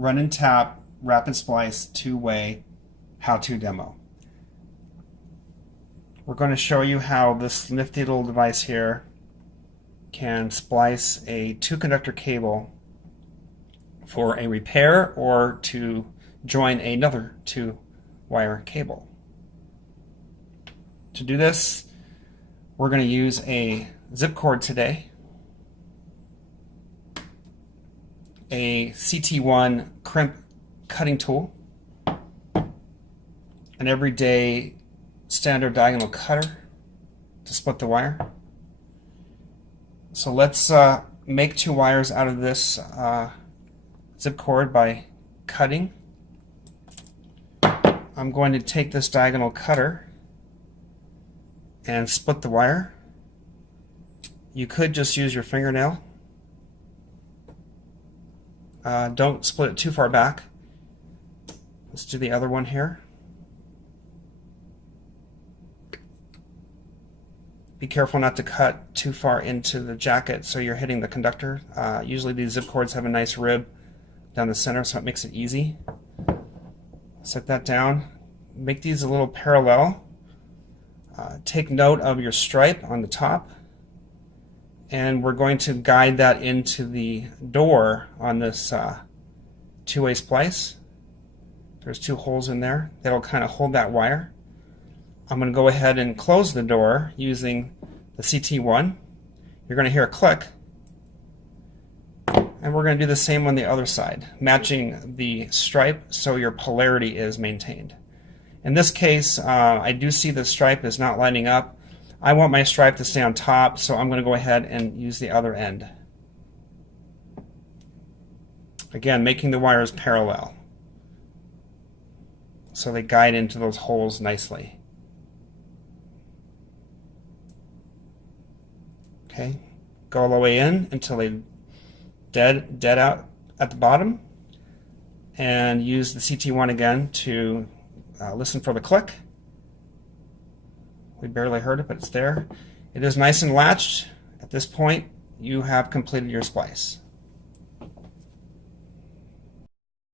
run and tap rapid splice two-way how-to demo. We're going to show you how this nifty little device here can splice a 2-conductor cable for a repair or to join another 2-wire cable. To do this, we're going to use a zip cord today, a CT1 crimp cutting tool, an everyday standard diagonal cutter to split the wire. So let's make 2 wires out of this zip cord by cutting. I'm going to take this diagonal cutter and split the wire. You could just use your fingernail. Don't split it too far back. Let's do the other one here. Be careful not to cut too far into the jacket so you're hitting the conductor. Usually these zip cords have a nice rib down the center, so it makes it easy. Set that down. Make these a little parallel. Take note of your stripe on the top, and we're going to guide that into the door on this 2-way splice. There's 2 holes in there that'll kind of hold that wire. I'm going to go ahead and close the door using the CT1. You're going to hear a click, and we're going to do the same on the other side, matching the stripe so your polarity is maintained. In this case, I do see the stripe is not lining up. I want my stripe to stay on top, so I'm going to go ahead and use the other end. Again, making the wires parallel so they guide into those holes nicely. Okay, go all the way in until they dead out at the bottom, and use the CT1 again to listen for the click. We barely heard it, but it's there. It is nice and latched. At this point, you have completed your splice.